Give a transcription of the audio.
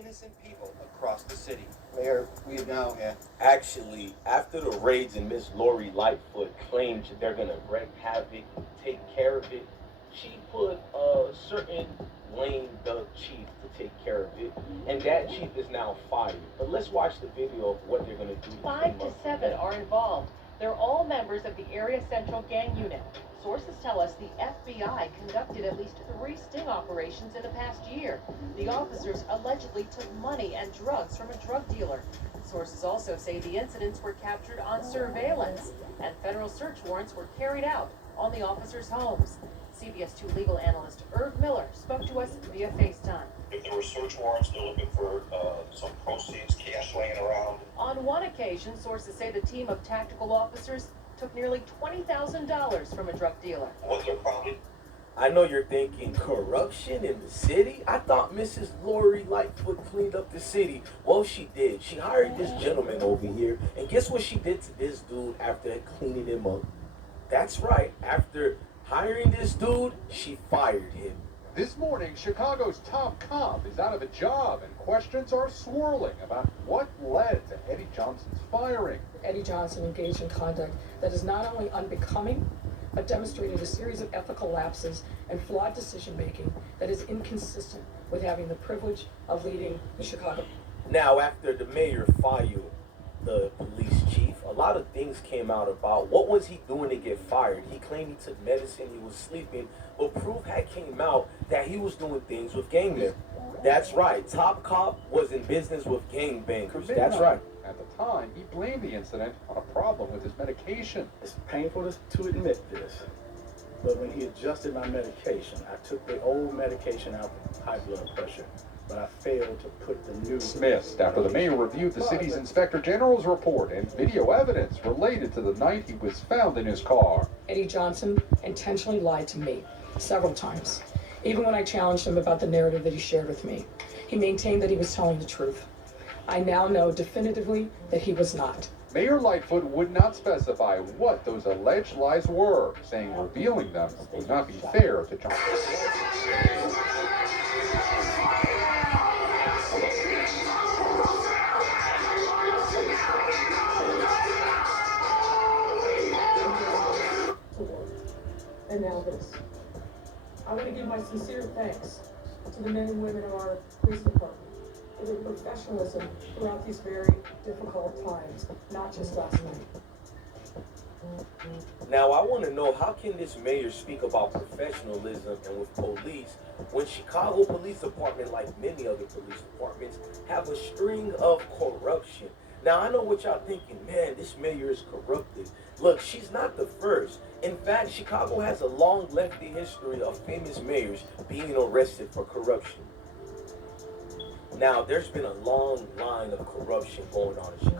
innocent people across the city. Mayor, we have now had... Actually, after the raids and Miss Lori Lightfoot claimed they're gonna wreak havoc, take care of it, she put a certain lame duck chief to take care of it, and that chief is now fired. But let's watch the video of what they're gonna do. 5 to 7 are involved. They're all members of the Area Central Gang Unit. Sources tell us the FBI conducted at least 3 sting operations in the past year. The officers allegedly took money and drugs from a drug dealer. Sources also say the incidents were captured on surveillance, and federal search warrants were carried out on the officers' homes. CBS 2 legal analyst Irv Miller spoke to us via FaceTime. If there were search warrants, they're looking for some proceeds, cash laying around. On one occasion, sources say the team of tactical officers took nearly $20,000 from a drug dealer. Was there probably? I know you're thinking corruption in the city. I thought Mrs. Lori Lightfoot cleaned up the city. Well, she did. She hired this gentleman over here, and guess what she did to this dude after cleaning him up? That's right. After hiring this dude, she fired him. This morning, Chicago's top cop is out of a job, and questions are swirling about what led to Eddie Johnson's firing. Eddie Johnson engaged in conduct that is not only unbecoming, but demonstrated a series of ethical lapses and flawed decision-making that is inconsistent with having the privilege of leading the Chicago. Now, after the mayor fired the police chief, a lot of things came out about what was he doing to get fired. He claimed he took medicine, he was sleeping, but proof had came out that he was doing things with gang members. That's right, Top Cop was in business with gang bangers. That's right. At the time, he blamed the incident on a problem with his medication. It's painful to admit this, but when he adjusted my medication, I took the old medication out for high blood pressure, but I failed to put the new... Dismissed after the mayor reviewed the city's inspector general's report and video evidence related to the night he was found in his car. Eddie Johnson intentionally lied to me several times. Even when I challenged him about the narrative that he shared with me, he maintained that he was telling the truth. I now know definitively that he was not. Mayor Lightfoot would not specify what those alleged lies were, saying revealing them would not be fair to Johnson. And now this. I want to give my sincere thanks to the men and women of our police department for their professionalism throughout these very difficult times, not just last night. Now, I want to know, how can this mayor speak about professionalism and with police when Chicago Police Department, like many other police departments, have a string of corruption? Now, I know what y'all thinking, man, this mayor is corrupted. Look, she's not the first. In fact, Chicago has a long lengthy history of famous mayors being arrested for corruption. Now, there's been a long line of corruption going on in Chicago.